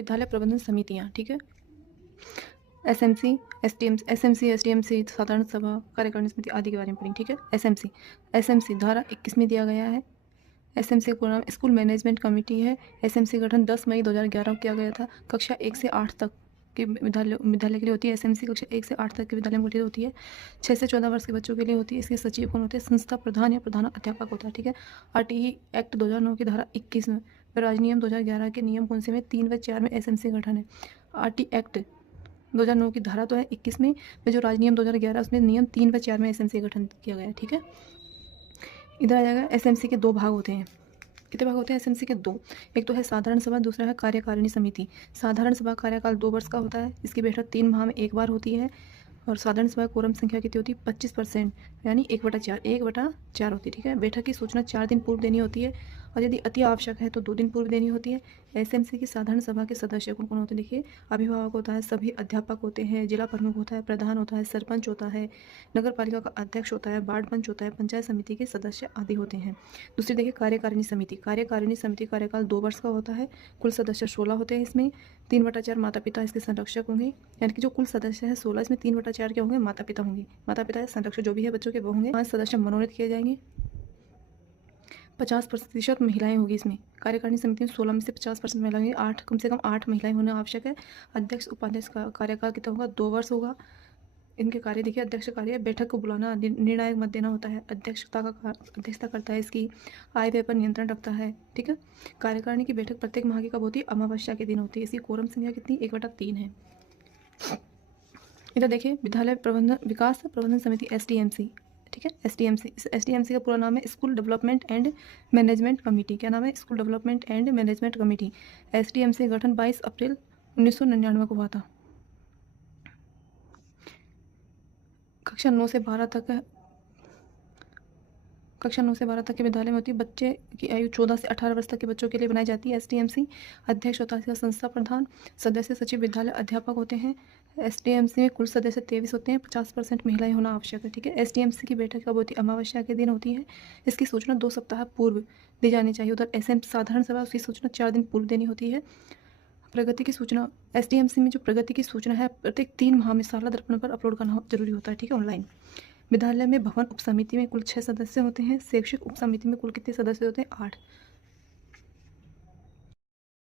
विद्यालय प्रबंधन समितियाँ, ठीक है। एसएमसी, एसटीएमसी, साधारण सभा, कार्यकारिणी समिति आदि के बारे में पढ़ेंगे, ठीक है। एसएमसी धारा 21 में दिया गया है। एसएमसी का पूरा नाम स्कूल मैनेजमेंट कमेटी है। एसएमसी का गठन 10 मई 2011 को किया गया था। कक्षा 1 से 8 तक के विद्यालय के लिए होती है। एसएमसी कक्षा 1 से 8 तक के विद्यालय में गठित होती है। 6 से 14 वर्ष के बच्चों के लिए होती है। इसके सचिव कौन होते हैं? संस्था प्रधान या प्रधान अध्यापक होता है, ठीक है। आरटीई एक्ट 2009 की धारा 21 में, राज्य नियम 2011 के नियम कौन से में? 3 व 4 में एसएमसी गठन है। आरटी एक्ट 2009 की धारा तो है 21 में, जो राज्य नियम 2011 उसमें नियम 3 व 4 में एसएमसी गठन किया गया है, ठीक है। इधर आ जाएगा। एसएमसी के 2 भाग होते हैं। कितने भाग होते हैं एसएमसी के? 2। एक तो है साधारण सभा, दूसरा है कार्यकारिणी समिति। साधारण सभा कार्यकाल 2 वर्ष का होता है। इसकी बैठक 3 माह में एक बार होती है। और साधारण सभा कोरम संख्या कितनी होती है? 25%, यानी 1/4 होती है, ठीक है। बैठक की सूचना 4 दिन पूर्व देनी होती है, और यदि अति आवश्यक है तो 2 दिन पूर्व देनी होती है। एसएमसी की साधारण सभा के सदस्य कौन कौन होते हैं? देखिए, अभिभावक होता है, सभी अध्यापक होते हैं, जिला प्रमुख होता है, प्रधान होता है, सरपंच होता है, नगर पालिका का अध्यक्ष होता है, वार्ड पंच होता है, पंचायत समिति के सदस्य आदि होते हैं। दूसरी देखिए कार्यकारिणी समिति। कार्यकारिणी समिति कार्यकाल 2 वर्ष का होता है। कुल सदस्य 16 होते हैं। इसमें 3/4 माता पिता इसके संरक्षक होंगे, यानी कि जो कुल सदस्य है 16, इसमें 3/4 क्या होंगे? माता पिता होंगे। माता पिता संरक्षक जो भी है बच्चों के वो होंगे। 5 सदस्य मनोनीत किए जाएंगे। 50% महिलाएं होगी इसमें। कार्यकारिणी समिति में 16 में से 50% महिलाएं होंगी। 8 कम से कम 8 महिलाएं होना आवश्यक है। अध्यक्ष उपाध्यक्ष का कार्यकाल कितना होगा? 2 वर्ष होगा। इनके कार्य देखिए, अध्यक्ष कार्य बैठक को बुलाना, निर्णायक मत देना होता है। अध्यक्षता करता है इसकी। आय व्यय पर नियंत्रण रखता है, ठीक है। कार्यकारिणी की बैठक प्रत्येक माह की कब होती है? अमावस्या के दिन होती है। इसकी कोरम संख्या कितनी? 1/3 है। इधर देखिए विद्यालय विकास प्रबंधन समिति एसडीएमसी, ठीक है। एसडीएमसी का पूरा नाम है school development and management committee. क्या नाम है? School development and management committee. SDMC का गठन 22 अप्रैल 1999 को हुआ था। कक्षा 9 से 12 तक के विद्यालय में होती है। बच्चे की आयु 14 से 18 वर्ष तक के बच्चों के लिए बनाई जाती है एसडीएमसी। अध्यक्ष होता है इसका संस्था प्रधान। सदस्य सचिव विद्यालय अध्यापक होते हैं। एसडीएमसी में कुल सदस्य 23 होते हैं। 50% महिलाएं होना आवश्यक है, ठीक है। एसडीएमसी की बैठक कब होती है? अमावस्या के दिन होती है। इसकी सूचना 2 सप्ताह पूर्व दी जानी चाहिए। उधर एसएम साधारण सभा उसकी सूचना 4 दिन पूर्व देनी होती है। प्रगति की सूचना एसडीएमसी में जो प्रगति की सूचना है प्रत्येक 3 माह में साला दर्पण पर अपलोड करना जरूरी होता है, ठीक है, ऑनलाइन। विद्यालय में भवन उप समिति में कुल 6 सदस्य होते हैं। शैक्षिक उप समिति में कुल कितने सदस्य होते हैं? 8।